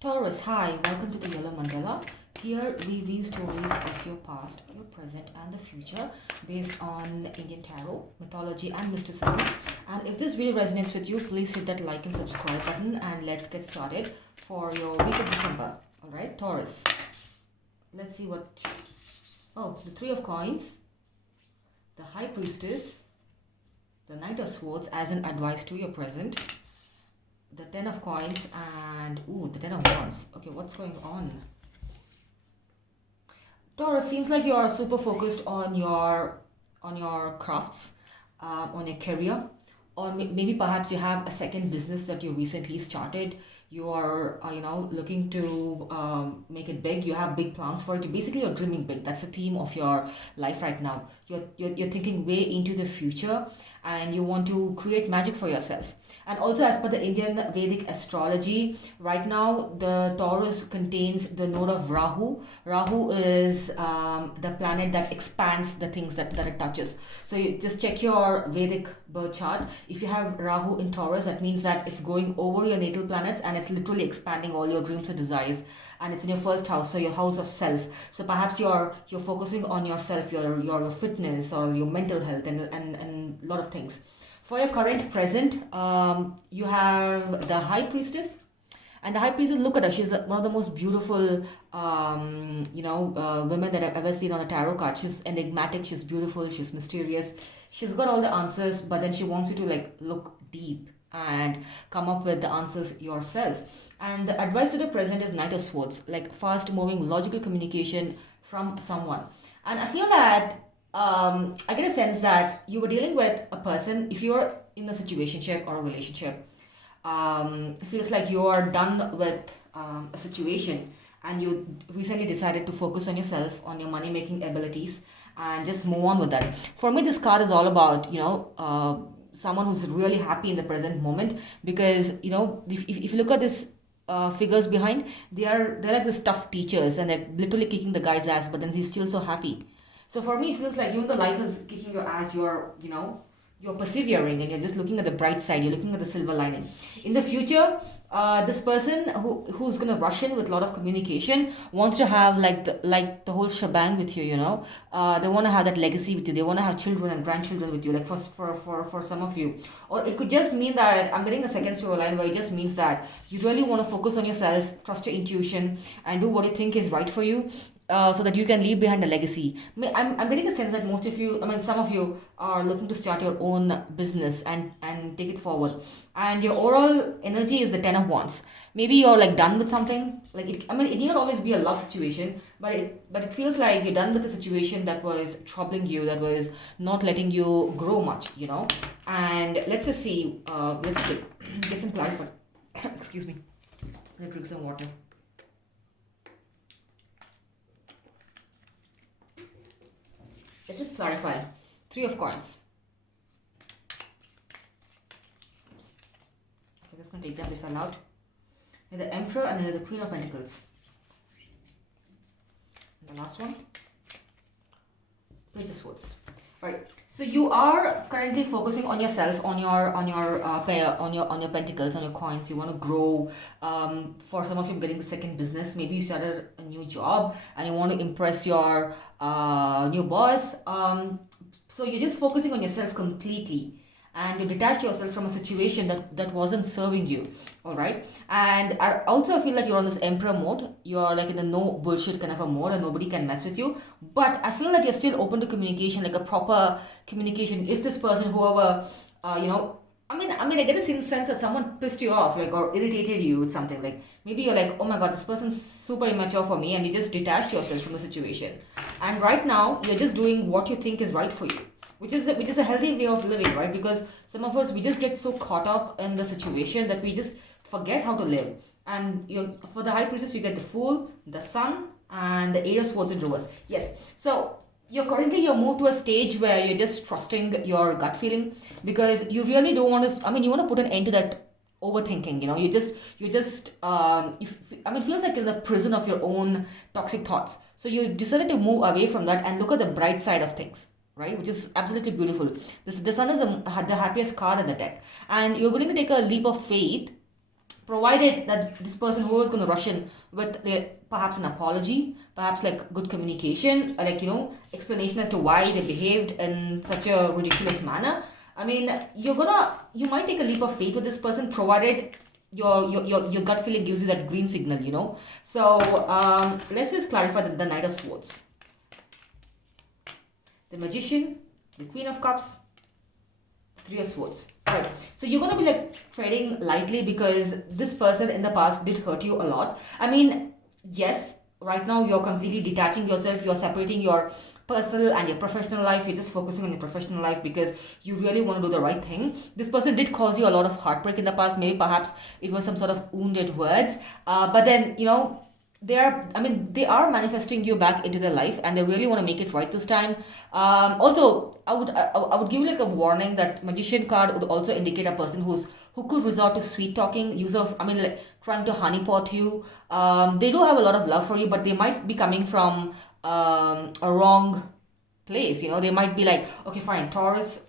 Taurus, hi, welcome to the Yellow Mandala. Here we weave stories of your past, your present, and the future based on Indian tarot, mythology, and mysticism. And if this video resonates with you, please hit that like and subscribe button, and let's get started for your week of December. All right, Taurus. Let's see what. Oh, the Three of Coins, the High Priestess, the Knight of Swords as an advice to your present, the Ten of Coins, and the Ten of Wands. Okay, what's going on? Taurus, seems like you are super focused on your crafts, on your career, or maybe perhaps you have a second business that you recently started. You are looking to make it big. You have big plans for it. You're dreaming big. That's the theme of your life right now. You're thinking way into the future, and you want to create magic for yourself. And also, as per the Indian Vedic astrology, right now the Taurus contains the node of Rahu. Rahu is the planet that expands the things that it touches. So you just check your Vedic birth chart. If you have Rahu in Taurus, that means that it's going over your natal planets and it's literally expanding all your dreams and desires. And it's in your first house, so your house of self. So perhaps you're focusing on yourself, your fitness or your mental health and a lot of things. For your current present, you have the High Priestess. And the High Priestess, look at her. She's one of the most beautiful, women that I've ever seen on a tarot card. She's enigmatic, she's beautiful, she's mysterious. She's got all the answers, but then she wants you to look deep and come up with the answers yourself. And the advice to the present is Knight of Swords, like fast moving, logical communication from someone. And I feel that I get a sense that you were dealing with a person. If you're in a situationship or a relationship, it feels like you are done with a situation and you recently decided to focus on yourself, on your money making abilities, and just move on with that. For me, this card is all about someone who's really happy in the present moment, because if you look at this figures behind, they're like these tough teachers and they're literally kicking the guy's ass, but then he's still so happy. So for me, it feels like even though life is kicking your ass, you're persevering and you're just looking at the bright side. You're looking at the silver lining. In the future, this person who's gonna rush in with a lot of communication wants to have the whole shebang with you. They want to have that legacy with you. They want to have children and grandchildren with you. Like for some of you, or it could just mean that I'm getting a second storyline where it just means that you really want to focus on yourself, trust your intuition, and do what you think is right for you. So that you can leave behind a legacy. I'm getting a sense that some of you are looking to start your own business and take it forward. And your overall energy is the Ten of Wands. Maybe you're done with something. It need not always be a love situation, but it feels like you're done with a situation that was troubling you, that was not letting you grow much, And let's just see. Let's get some clarity. Excuse me. Let me drink some water. Let's just clarify. Three of Coins. Oops. I'm just going to take them if allowed. Then the Emperor, and then the Queen of Pentacles. And the last one, Page of Swords. Right. So you are currently focusing on yourself, on your pentacles, on your coins. You want to grow. For some of you, getting the second business. Maybe you started a new job and you want to impress your new boss. So you're just focusing on yourself completely, and you detach yourself from a situation that wasn't serving you. All right. And I also feel that you're on this Emperor mode. You're in the no bullshit kind of a mode, and nobody can mess with you. But I feel that you're still open to communication, like a proper communication. If this person, whoever, I get a sense that someone pissed you off, or irritated you with something. Maybe you're like, oh my god, this person's super immature for me, and you just detached yourself from the situation. And right now, you're just doing what you think is right for you, which is a healthy way of living, right? Because some of us, we just get so caught up in the situation that we just forget how to live. And for the High Priestess, you get the Fool, the Sun, and the Eight of Swords in reverse. Yes. So you're moved to a stage where you're just trusting your gut feeling, because you really don't want to. You want to put an end to that overthinking. It feels like you're in the prison of your own toxic thoughts. So you decided to move away from that and look at the bright side of things, right? Which is absolutely beautiful. The Sun is the happiest card in the deck, and you're willing to take a leap of faith provided that this person who is going to rush in with perhaps an apology, perhaps like good communication, like, explanation as to why they behaved in such a ridiculous manner. I mean, you might take a leap of faith with this person, provided your gut feeling gives you that green signal. So let's just clarify the Knight of Swords, the Magician, the Queen of Cups, Three of Swords. Right. So you're going to be like treading lightly because this person in the past did hurt you a lot. I mean, yes, right now you're completely detaching yourself. You're separating your personal and your professional life. You're just focusing on your professional life because you really want to do the right thing. This person did cause you a lot of heartbreak in the past.Maybe perhaps it was some sort of wounded words. But then, they are manifesting you back into their life, and they really want to make it right this time. Also, I would give like a warning that Magician card would also indicate a person who could resort to sweet talking, like trying to honeypot you. They do have a lot of love for you, but they might be coming from a wrong place. They might be like, okay, fine, Taurus,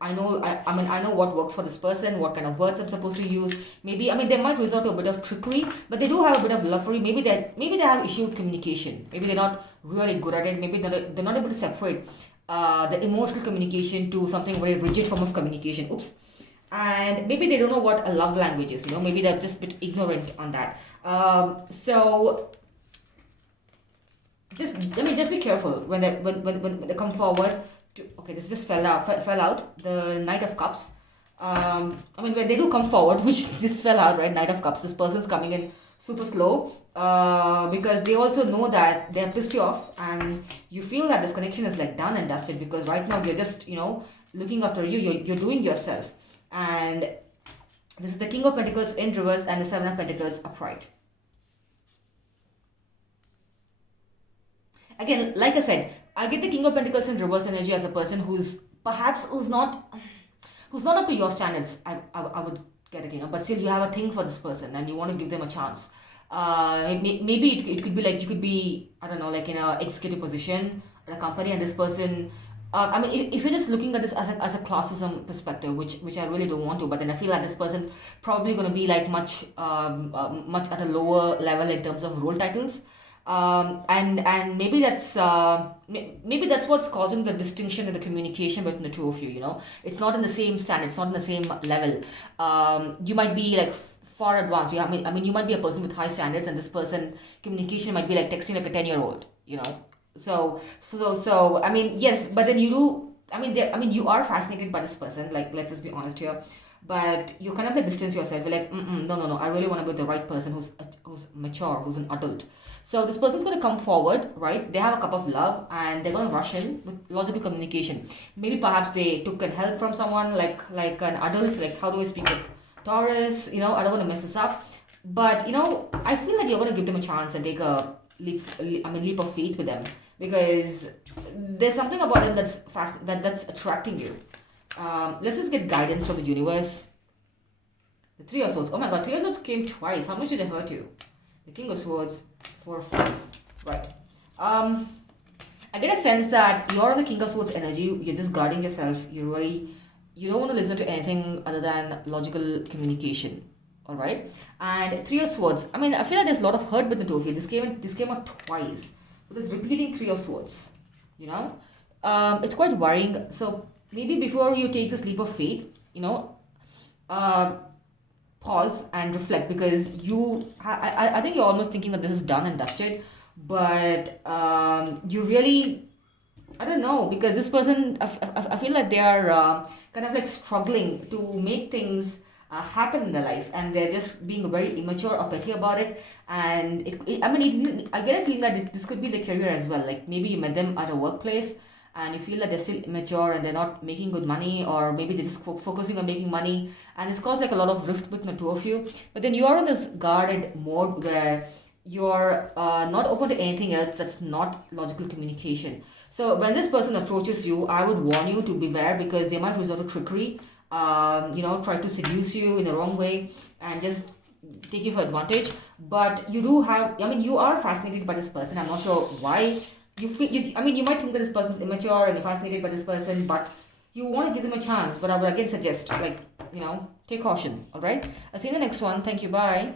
I know what works for this person, what kind of words I'm supposed to use. Maybe, they might resort to a bit of trickery, but they do have a bit of love for you. Maybe they have issue with communication. Maybe they're not really good at it. Maybe they're not able to separate the emotional communication to something very rigid form of communication. Oops. And maybe they don't know what a love language is. Maybe they're just a bit ignorant on that. So just be careful when they come forward. Okay, this just fell out. The Knight of Cups. When they do come forward, which just fell out, right? Knight of Cups. This person's coming in super slow because they also know that they're pissed you off, and you feel that this connection is like done and dusted because right now you're just looking after you. You're doing yourself, and this is the King of Pentacles in reverse and the Seven of Pentacles upright. Again, like I said, I get the King of Pentacles in reverse energy as a person who's not up to your standards. I would get it, but still you have a thing for this person and you want to give them a chance. Maybe it could be like you could be, I don't know, like in a executive position at a company, and this person. If you're just looking at this as a classism perspective, which I really don't want to, but then I feel like this person's probably going to be like much at a lower level in terms of role titles. And maybe that's what's causing the distinction in the communication between the two of you. It's not in the same standard, it's not in the same level. You might be like far advanced. You might be a person with high standards, and this person communication might be like texting like a 10-year-old. So yes, but then you do. You are fascinated by this person. Like, let's just be honest here. But you kind of like distance yourself. You're like, no. I really want to be with the right person who's mature, who's an adult. So this person's going to come forward, right? They have a cup of love, and they're going to rush in with logical communication. Maybe perhaps they took help from someone, like an adult. Like, how do I speak with Taurus? I don't want to mess this up. But I feel like you're going to give them a chance and take a leap of faith with them, because there's something about them that's attracting you. Let's just get guidance from the universe. The Three of Swords. Oh my God, Three of Swords came twice. How much did it hurt you? The King of Swords, Four of Swords. Right. I get a sense that you're on the King of Swords energy. You're just guarding yourself. You don't want to listen to anything other than logical communication. All right. And Three of Swords. I feel like there's a lot of hurt with the two of you. This came out twice. So there's repeating Three of Swords. It's quite worrying. So maybe before you take this leap of faith, pause and reflect, because I think you're almost thinking that this is done and dusted, but you really, I don't know, because this person, I feel like they are kind of like struggling to make things happen in their life, and they're just being very immature or petty about it. And I get a feeling that this could be the career as well. Like, maybe you met them at a workplace and you feel that they're still immature and they're not making good money, or maybe they're just focusing on making money, and it's caused like a lot of rift between the two of you. But then you are in this guarded mode where you're not open to anything else that's not logical communication. So when this person approaches you, I would warn you to beware, because they might resort to trickery, try to seduce you in the wrong way and just take you for advantage. But you are fascinated by this person. I'm not sure why. You might think that this person's immature and you're fascinated by this person, but you want to give them a chance. But I would again suggest, take caution. All right. I'll see you in the next one. Thank you. Bye.